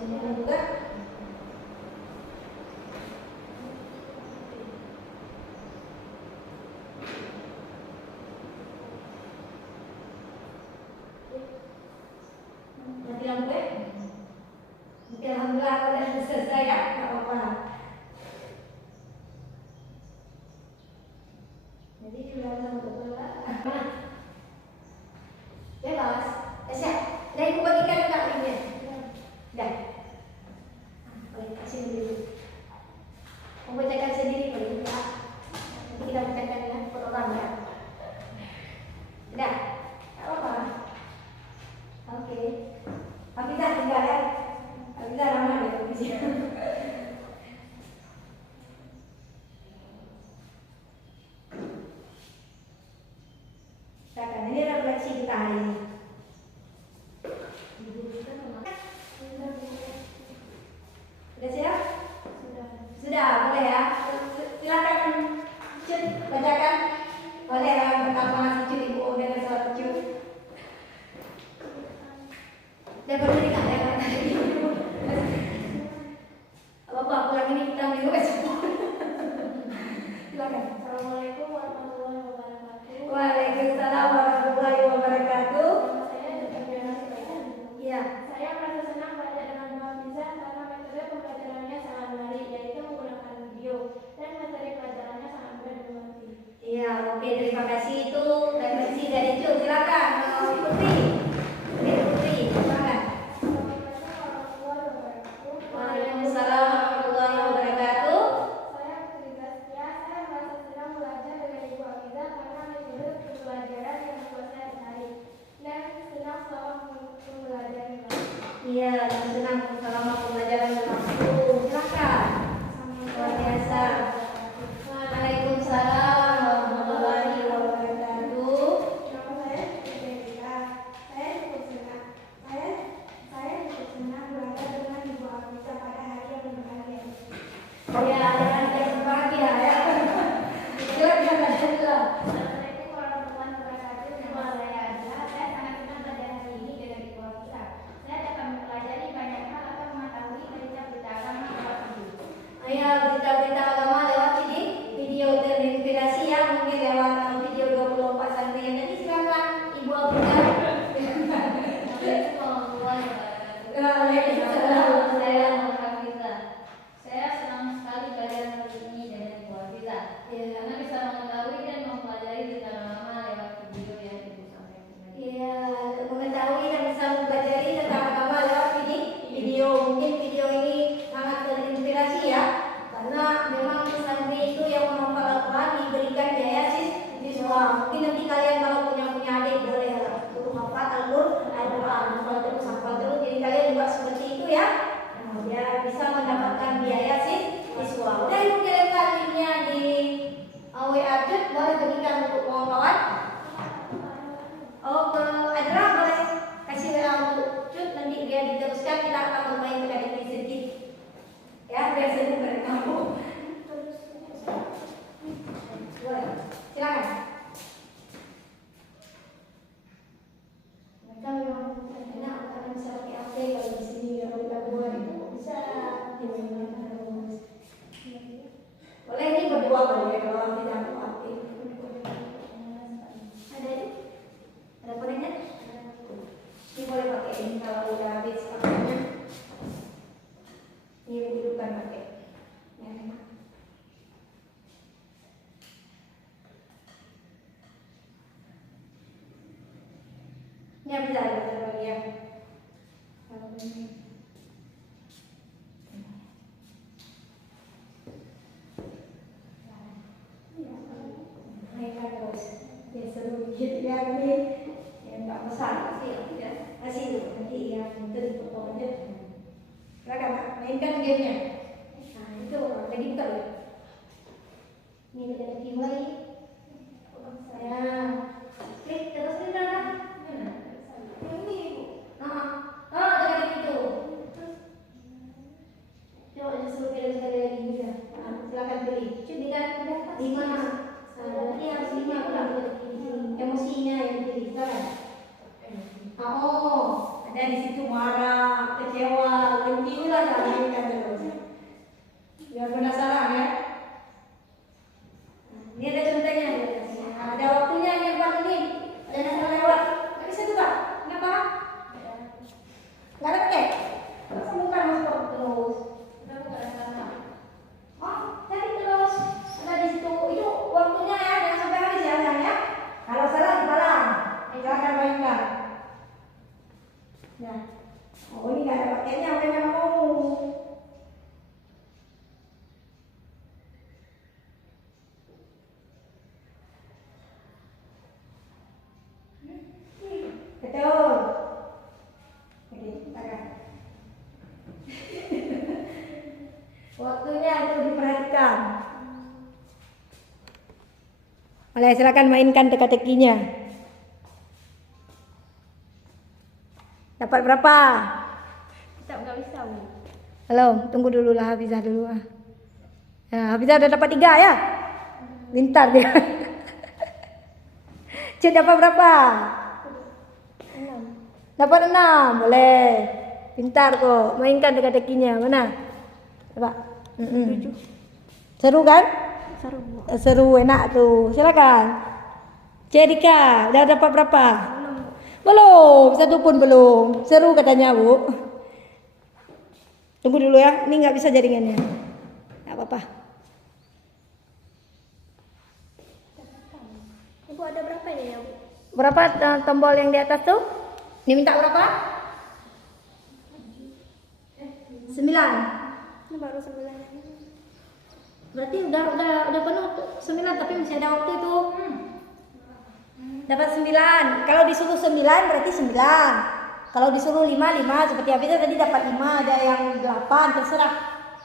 Sini juga. Mati lampu ya? Mungkin alhamdulillah kalau sudah selesai ya, nggak apa-apa. Jadi sudah betul lah. Bebas. Siap. Dah ibu bagikan juga linknya. Dah. Boleh kasih dulu. Membacakan sendiri boleh juga. Nanti kita bacakan ya per orang ya. Dah. refleksi kita hari ini. Sudah siap? Sudah, boleh ya. Silakan Cut, bacakan. Boleh yang pertama si Cut, Ibu dengan suara Cut. Dan berdiri kan ya? Bapak pulang ini kita minggu besok. Silakan. Assalamualaikum warahmatullahi wabarakatuh. Waalaikumsalam warahmatullahi wabarakatuh. Nama saya Dr. Diana Sibaikan. Iya. Saya merasa senang belajar dengan Bu Hafiza karena metode pembelajarannya sangat menarik, yaitu menggunakan video, dan materi pelajarannya sangat mudah dimengerti. Iya, oke, terima kasih. Itu refleksi dari Cut. Silakan, Putri. Putri, silakan. Assalamualaikum warahmatullahi wabarakatuh. Waalaikumsalam warahmatullahi wabarakatuh. Saya Putri Zaskia. Saya merasa senang belajar dengan Ibu Hafiza karena metode pembelajaran yang membuat saya tertarik dan senang selama pembelajaran. Iya, senang selama pembelajaran berlangsung. Silakan. Luar biasa. Waalaikumsalam warahmatullahi wabarakatuh. Nama saya Putri Jessica. Saya cukup senang. Saya cukup senang belajar dengan Ibu Hafiza pada hari yang berbahagia. Ya, yang berbahagia ya. Silakan baca dulu. Assalamualaikum warahmatullahi wabarakatuh. Nama saya Adila. Saya sangat senang belajar hari ini dengan Ibu Hafiza. Saya dapat mempelajari banyak hal atau mengetahui berita-berita agama lewat video. Ya, berita-berita agama lewat video terinspirasi ya, mungkin lewat video 24 santri yang tadi. Silakan Ibu Abdullah. Waalaikumsalam. Saya Muhammad Hafiza. Saya senang sekali belajar hari ini dengan Ibu Hafiza karena bisa mengetahui dan mempelajari tentang agama lewat video yang Ibu sampaikan tadi. Iya, mengetahui dan bisa mempelajari tentang agama lewat video. Mungkin video ini sangat terinspirasi ya, karena memang santri itu yang menghafal Al-Quran diberikan biaya siswa. Mungkin nanti kalian kalau punya adik boleh untuk hafal Al-Quran, hafal terus. Jadi kalian juga seperti itu ya. Nah, biar bisa mendapatkan biaya siswa. Udah ibu kirimkan linknya di WA Cut, boleh bagikan untuk kawan-kawan. Oh, ke Adra boleh kasih WA untuk Cut, nanti dia diteruskan, kita akan bermain teka-teki sedikit. Ya, biar seru dari kamu. Boleh, silakan. Mereka memang enak karena bisa pakai HP kalau di sini kalau kita berdua itu bisa. Boleh ini berdua boleh kalau tidak HP. Ada ini? Ada kodenya? Ini boleh pakai ini kalau udah habis pakainya. Ini bukan pakai. Ya, enak. Ini bisa lagi ya. Kalau ini. Mainkan terus. Ya seru gitu ya ini. Yang nggak besar pasti ya. Kasih dulu nanti yang itu dipotong aja. Silakan Pak, mainkan gamenya. Nah itu lagi buka ya. Ini ada tim lagi. Saya klik terus ini kan. Ini ibu. Dengan itu. Coba aja suruh pilih sekali lagi juga. Silakan pilih. Cuti kan 5. Berarti harus 5 kurang emosinya yang dipilih. Silakan. Oh, ada di situ marah, kecewa, benci lah kan terus. Biar penasaran ya. Ini ada contohnya. Ada waktunya yang 4 menit. Ada yang lewat. Nggak bisa tuh Pak. Kenapa? Nggak ada pakai. Bukan masuk terus. Oh, cari terus. Ada di situ. Itu waktunya ya. Jangan sampai habis ya. Kalau salah dibalang. Silakan mainkan. Nah, oh ini nggak ada pakainya. Apa yang mau? Betul. Oke, tangan. Waktunya untuk diperhatikan. Boleh, silakan mainkan teka-tekinya. Dapat berapa? Kita nggak bisa, Bu. Halo, tunggu dulu lah Hafizah dulu. Ya, Hafizah udah dapat 3 ya? Pintar dia. Cik dapat berapa? 6. Dapat 6, boleh. Pintar kok. Mainkan teka-tekinya. Mana? Coba. Seru kan? Seru, Bu. Seru, enak tuh. Silakan. Cik Dika, udah dapat berapa? Belum, 1 pun belum. Seru katanya, Bu. Tunggu dulu ya. Ini nggak bisa jaringannya. Nggak apa-apa. Ibu ada berapa ya, Bu? Berapa tombol yang di atas tuh? Ini minta berapa? 9. Ini baru 9. Berarti udah penuh 9 tapi masih ada waktu itu. Dapat 9. Kalau disuruh 9 berarti 9. Kalau disuruh 5 seperti Hafizah tadi dapat 5, ada yang 8 terserah.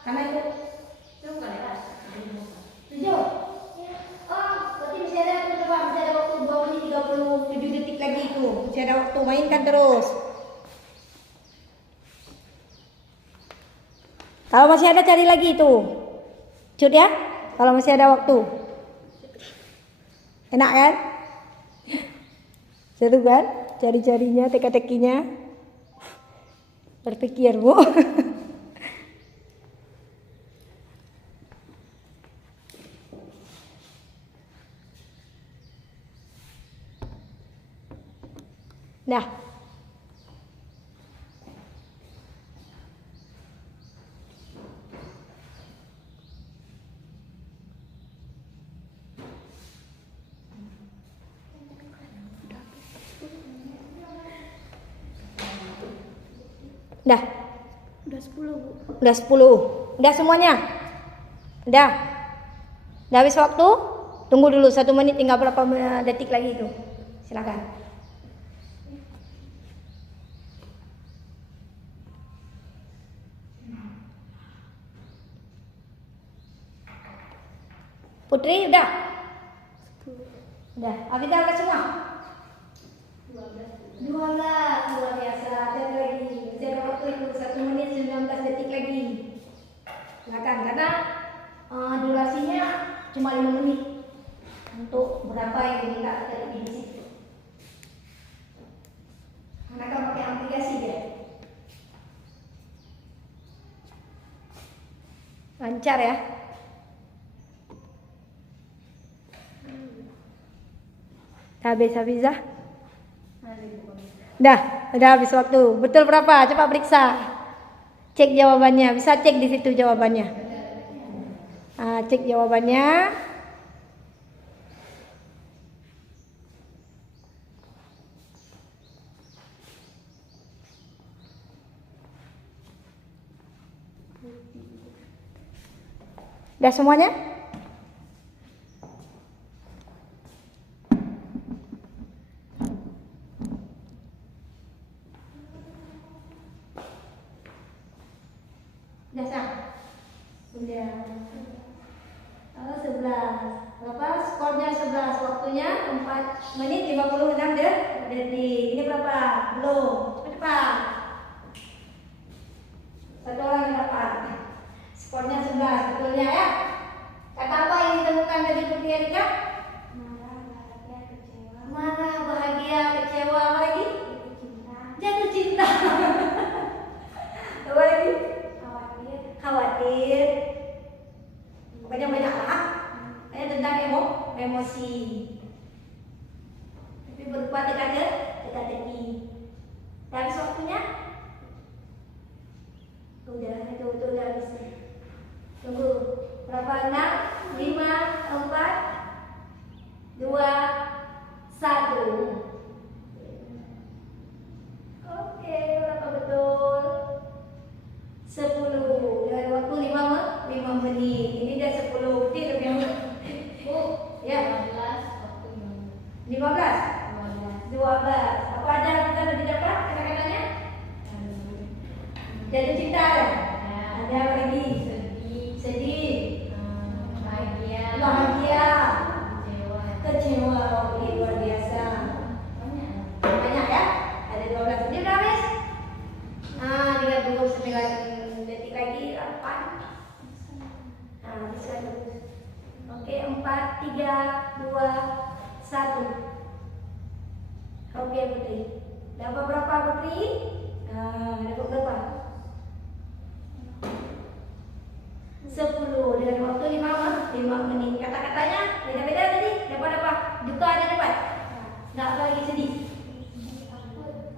Karena itu 7. Oh, berarti masih ada waktu coba, masih ada waktu 2 menit 37 detik lagi itu. Masih ada waktu, mainkan terus. Kalau masih ada cari lagi itu. Cut ya. Kalau masih ada waktu. Enak kan? Seru kan? Cari-carinya, teka-tekinya. Berpikir, Bu. Dah. Dah. Udah 10, Bu. Udah 10. Udah semuanya? Udah. Udah habis waktu? Tunggu dulu 1 menit, tinggal berapa detik lagi itu. Silakan. Putri udah? Udah. Hafizah udah semua? 12. Luar biasa. Ada lagi. Masih ada waktu itu 1 menit 19 detik lagi. Silakan karena durasinya cuma 5 menit untuk berapa yang diminta dari di situ. Karena kan pakai aplikasi ya. Lancar ya. Habis Hafizah? Udah habis waktu. Betul berapa? Coba periksa. Cek jawabannya. Bisa cek di situ jawabannya. Cek jawabannya. Udah semuanya? Udah sah? Udah. Kalau 11. Berapa? Skornya 11. Waktunya 4 menit 56 detik. Ini berapa? Belum. Cepat. Satu orang yang dapat. Skornya 11. Betulnya ya? Kata apa yang ditemukan dari Putri Erika? Marah, bahagia, kecewa. Apa lagi? Jatuh cinta. Apa lagi? Khawatir. Pokoknya banyak lah. Kayak tentang emosi. Tapi berupa teka-teki. Dan habis waktunya? Udah, itu udah habis. Tunggu. Berapa? 6, 5, 4, 2, 1. Oke, berapa betul? 10. Dari waktu 5 menit. Ini udah 10 menit lebih lama. Bu, ya. 15. 12. Apa ada kita lebih dapat kata-katanya? Jatuh cinta ada? Ada apa lagi? Sedih. Bahagia. Kecewa. Luar biasa. Banyak ya? Ada 12. Ini udah habis? Oke Putri. Dapat berapa Putri? Dapat berapa? 10 dengan waktu 5 menit. Kata-katanya beda-beda tadi. Dapat apa? Duka ada dapat? Nggak lagi sedih.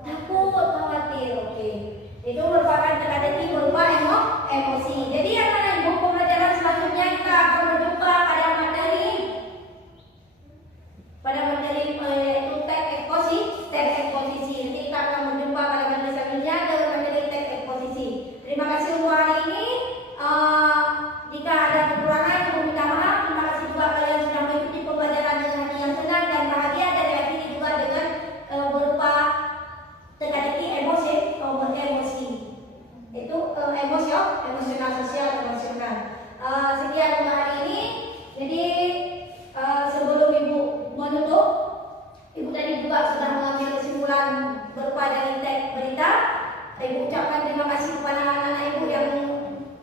Takut, khawatir. Oke. Itu merupakan teka-teki berupa emosi. Jadi anak-anak ibu pembelajaran selanjutnya kita akan berjumpa pada materi yaitu teks eksposisi. Nanti kita akan berjumpa pada materi selanjutnya dengan materi teks eksposisi. Terima kasih untuk hari ini. Jika ada kekurangan, saya minta maaf. Terima kasih juga kalian sudah mengikuti pembelajaran dengan hati yang senang dan bahagia, dan diakhiri juga dengan berupa teka-teki emosi. Itu emosional, sosial, emosional. Sekian untuk hari ini. Jadi sebelum ibu menutup, ibu tadi juga sudah mengambil kesimpulan berupa dari teks berita. Ibu ucapkan terima kasih kepada anak-anak ibu yang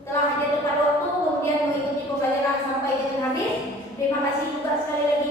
telah hadir tepat waktu, kemudian mengikuti pembelajaran sampai dengan habis. Terima kasih juga sekali lagi